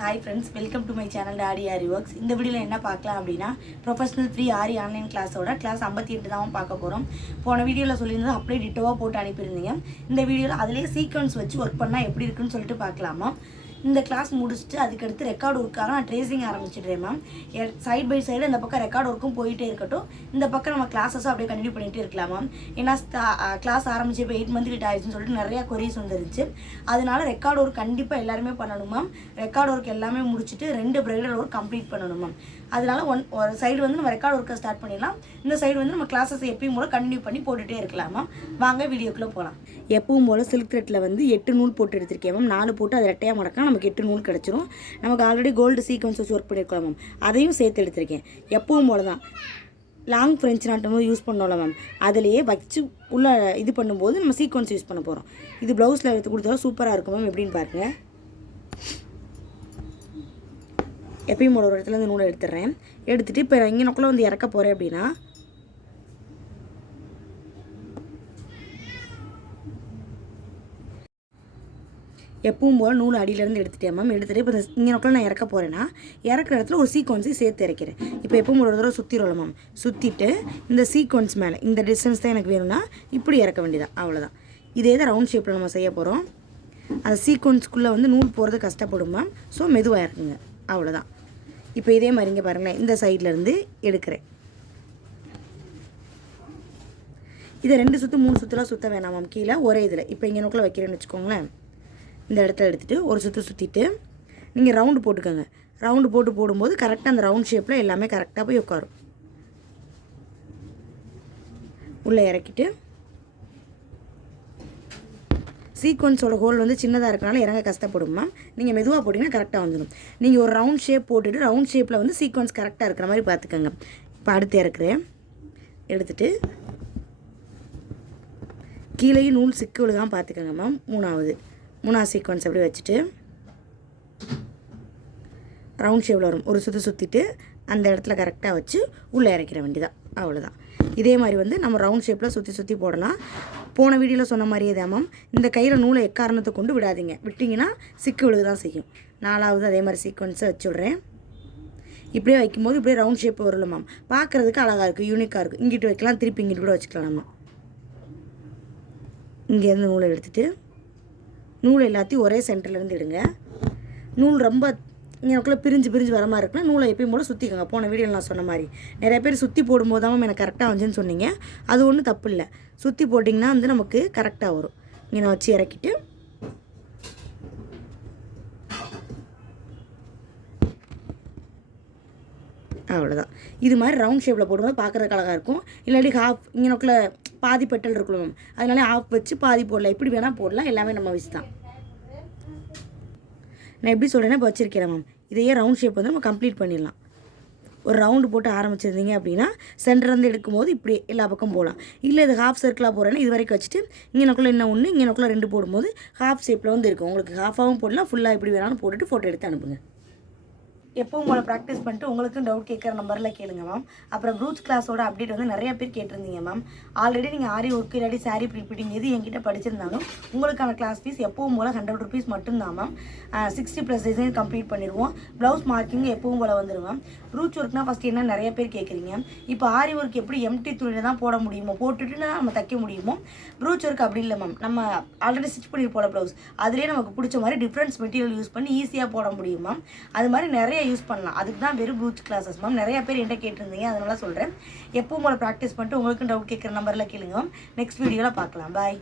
Hi friends welcome to my channel daddy aari works இந்த வீடியோவில் என்ன பார்க்கலாம் அப்படின்னா ப்ரொஃபஷனல் ஃப்ரீ ஆரி ஆன்லைன் கிளாஸோட கிளாஸ் ஐம்பத்தி எட்டு தான் பார்க்க போகிறோம் போன வீடியோவில் சொல்லியிருந்தது அப்படியே டிட்டோவாக போட்டு அனுப்பியிருந்தீங்க. இந்த வீடியோவில் அதிலே சீக்வன்ஸ் வச்சு ஒர்க் பண்ணால் எப்படி இருக்குன்னு சொல்லிட்டு பார்க்கலாமா? இந்த கிளாஸ் முடிச்சுட்டு அதுக்கடுத்து ரெக்கார்டு ஒர்க்காக நான் ட்ரேசிங் ஆரம்பிச்சிடுறேன் மேம் சைட் பை சைடு இந்த பக்கம் ரெக்கார்டு ஒர்க்கும் போயிட்டே இருக்கட்டும். இந்த பக்கம் நம்ம கிளாஸஸும் அப்படியே கண்டினியூ பண்ணிகிட்டே இருக்கலாம் மேம் ஏன்னா கிளாஸ் ஆரம்பிச்சு இப்போ எயிட் மந்த் கிட்ட ஆயிடுச்சுன்னு சொல்லிட்டு நிறையா கொரிஸ் வந்துருச்சு. அதனால ரெக்கார்டு ஒர்க் கண்டிப்பாக எல்லாருமே பண்ணணும் மேம் ரெக்கார்டு ஒர்க் எல்லாமே முடிச்சுட்டு ரெண்டு பிரைடல் ஒர்க் கம்ப்ளீட் பண்ணணும் மேம் அதனால ஒன் ஒரு சைடு வந்து நம்ம ரெக்கார்டு ஒர்க்கை ஸ்டார்ட் பண்ணிடலாம். இந்த சைடு வந்து நம்ம கிளாஸஸ் எப்பயும் போல கண்டினியூ பண்ணி போட்டுகிட்டே இருக்கலாம் மேம் வாங்க வீடியோக்குள்ளே போகலாம் எப்பவும் போல் சில்க் த்ரெட்டில் வந்து எட்டு நூல் போட்டு எடுத்திருக்கேன் மேம் நாலு போட்டு அது ரெட்டையாக மடக்கா நமக்கு எட்டு நூல் கிடச்சிரும். நமக்கு ஆல்ரெடி கோல்டு சீக்வன்ஸ் வச்சு ஒர்க் பண்ணியிருக்கலாம் மேம் அதையும் சேர்த்து எடுத்திருக்கேன். எப்பவும் போல் தான். லாங் ஃப்ரெஞ்ச் நாட்டம் யூஸ் பண்ணோம்ல மேம் அதிலேயே வச்சு உள்ள இது பண்ணும்போது நம்ம சீக்வன்ஸ் யூஸ் பண்ண போகிறோம் இது ப்ளவுஸில் எடுத்து கொடுத்தா சூப்பராக இருக்கும் மேம் எப்படின்னு பாருங்கள் எப்பயும் ஒரு இடத்துல இருந்து நூலை எடுத்துடுறேன். எடுத்துகிட்டு இப்போ இங்கே நோக்கில் வந்து இறக்க போகிறேன் அப்படின்னா எப்பவும் போல் நூல் அடியிலேருந்து எடுத்துட்டேன் மேம் எடுத்துகிட்டு இப்போ இங்கே நோக்கில் நான் இறக்க போகிறேன்னா இறக்குற இடத்துல ஒரு சீக்வன்ஸை சேர்த்து இறக்கிறேன். இப்போ எப்பவும் ஒரு தடவை சுற்றிடுவோம் மேம் சுற்றிட்டு இந்த சீக்வன்ஸ் மேலே இந்த டிஸ்டன்ஸ் தான் எனக்கு வேணும்னா இப்படி இறக்க வேண்டியதான் அவ்வளோதான் இதே தான் ரவுண்ட் ஷேப்பில் நம்ம செய்ய போகிறோம் அந்த சீக்வன்ஸ்க்குள்ளே வந்து நூல் போகிறது கஷ்டப்படும் மேம் ஸோ மெதுவாக இறக்குங்க. அவ்வளோதான் இப்போ இதே மாதிரி இங்கே பாருங்களேன். இந்த சைட்லேருந்து எடுக்கிறேன். இதை ரெண்டு சுற்று மூணு சுற்றுலாம் சுற்ற வேணாம் மேம் கீழே ஒரே இதில். இப்போ இங்கே நோக்கில் வைக்கிறேன்னு வச்சுக்கோங்களேன். இந்த இடத்துல எடுத்துகிட்டு ஒரு சுற்று சுற்றிட்டு நீங்கள் ரவுண்டு போட்டுக்கோங்க. ரவுண்டு போட்டு போடும்போது கரெக்டாக அந்த ரவுண்ட் ஷேப்பில் எல்லாமே கரெக்டாக போய் உட்காரும். உள்ளே இறக்கிட்டு சீக்வன்ஸோட ஹோல் வந்து சின்னதாக இருக்கனால இறங்க கஷ்டப்படும் மேம் நீங்கள் மெதுவாக போட்டிங்கன்னா கரெக்டாக வந்துடும் நீங்கள் ஒரு ரவுண்ட் ஷேப் போட்டுட்டு ரவுண்ட் ஷேப்பில் வந்து சீக்வன்ஸ் கரெக்டாக இருக்கிற மாதிரி பார்த்துக்கோங்க. இப்போ அடுத்து இறக்குறேன். எடுத்துகிட்டு கீழேயும் நூல் சிக்கு விழுகாமல் பார்த்துக்கோங்க மேம் மூணாவது. மூணாவது சீக்வன்ஸ் அப்படி வச்சுட்டு ரவுண்ட் ஷேப்பில் வரும். ஒரு சுற்றி சுற்றிட்டு அந்த இடத்துல கரெக்டாக வச்சு உள்ளே இறக்கிற வேண்டியதான் அவ்வளோதான் இதே மாதிரி வந்து நம்ம ரவுண்ட் ஷேப்பில் சுற்றி சுற்றி போடலாம். போன வீடியோவில் சொன்ன மாதிரியே தான் மேம் இந்த கையில் நூலை எக்காரணத்தை கொண்டு விடாதீங்க. விட்டிங்கன்னா சிக்கு விழுகு தான் செய்யும். நாலாவது அதே மாதிரி சீக்வன்ஸை வச்சு விட்றேன். இப்படியே வைக்கும்போது இப்படியே ரவுண்ட் ஷேப் வரல மேம் பார்க்குறதுக்கு அழகாக இருக்குது யூனிக்காக இருக்குது இங்கிட்டு வைக்கலாம் திருப்பி இங்கிட்டு கூட வச்சுக்கலாம் நம்ம. இங்கேருந்து நூலை எடுத்துகிட்டு நூல் எல்லாத்தையும் ஒரே சென்டர்லேருந்து இடுங்க நூல் ரொம்ப எனக்குள்ளே பிரிஞ்சு பிரிஞ்சு வர மாதிரி இருக்குன்னா நூலை எப்பயும் போல் சுற்றிக்கோங்க போன வீடியோவில் நான் சொன்ன மாதிரி. நிறைய பேர் சுற்றி போடும்போது தான் எனக்கு கரெக்டாக வந்துன்னு சொன்னீங்க. அது ஒன்றும் தப்பு இல்லை. சுற்றி போட்டிங்கன்னா வந்து நமக்கு கரெக்டாக வரும். இங்கே நான் வச்சு இறக்கிட்டு. அவ்வளோதான் இது மாதிரி ரவுண்ட் ஷேப்பில் போடும்போது பார்க்குறதுக்கு அழகாக இருக்கும். இல்லாட்டி ஹாஃப் இங்கே பாதி பெட்டல் இருக்கணும். அதனால ஆஃப் வச்சு பாதி போடலாம். எப்படி வேணால் போடலாம். எல்லாமே நம்ம வச்சு தான். நான் எப்படி சொல்கிறேன்னா இப்போ வச்சுருக்கிறேன் மேம் இதையே ரவுண்ட் ஷேப் வந்து நம்ம கம்ப்ளீட் பண்ணிடலாம். ஒரு ரவுண்டு போட்டு ஆரம்பிச்சிருந்தீங்க அப்படின்னா சென்டர்லேருந்து எடுக்கும்போது இப்படி எல்லா பக்கம் போகலாம். இல்லை இது ஹாஃப் சர்க்கிளாக போகிறேன்னா இது வரைக்கும் வச்சுட்டு இங்கே நோக்கில் என்ன ஒன்று இங்கே ரெண்டு போடும்போது ஹாஃப் ஷேப்பில் வந்து இருக்கும். உங்களுக்கு ஹாஃபாகவும் போடலாம். ஃபுல்லாக எப்படி வேணாலும் போட்டுட்டு ஃபோட்டோ எடுத்து அனுப்புங்க. எப்போ உங்களை ப்ராக்டிஸ் பண்ணிட்டு உங்களுக்கும் டவுட் கேட்குற நம்பரில் கேளுங்க மேம் அப்புறம் ப்ரூட்ஸ் கிளாஸோட அப்டேட் வந்து நிறைய பேர் கேட்டிருந்தீங்க மேம் ஆல்ரெடி நீங்கள் ஆரி ஒர்க் இல்லாட்டி சாரீ ப்ரீபிட்டிங் எது என்கிட்ட படிச்சிருந்தாலும் உங்களுக்கான கிளாஸ் ஃபீஸ் எப்பவும் போல் ஹண்ட்ரட் ருபீஸ் மட்டும்தான் ma'am sixty plus design complete பண்ணிடுவோம். ப்ளவுஸ் மார்க்கிங் எப்பவும் போல் வந்துடும் மேம் ப்ரூச் ஒர்க்னா ஃபஸ்ட் என்ன நிறைய பேர் கேட்குறீங்க. இப்போ ஆரி ஒர்க் எப்படி எம்டி துணியில் தான் போட முடியுமோ போட்டுட்டு நம்ம தைக்க முடியுமோ ப்ரூச் ஒர்க் அப்படி இல்லை மேம் நம்ம ஆல்ரெடி ஸ்டிச் பண்ணி போட ப்ளவுஸ் அதுலேயே நமக்கு பிடிச்ச மாதிரி டிஃப்ரெண்ட்ஸ் மெட்டீரியல் யூஸ் பண்ணி ஈஸியாக போட முடியும் மேம் அது மாதிரி நிறைய யூஸ் பண்ணலாம். அதுக்கு தான் வெறும் ப்ரூச் கிளாஸஸ் மேம் நிறைய பேர் என்கிட்ட கேட்டிருந்தீங்க. அதனால சொல்கிறேன் எப்பவும் உங்களை ப்ராக்டிஸ் பண்ணிட்டு உங்களுக்கு டவுட் கேட்குற நம்பரில் கேளுங்க மேம் நெக்ஸ்ட் வீடியோவில் பார்க்கலாம். பாய்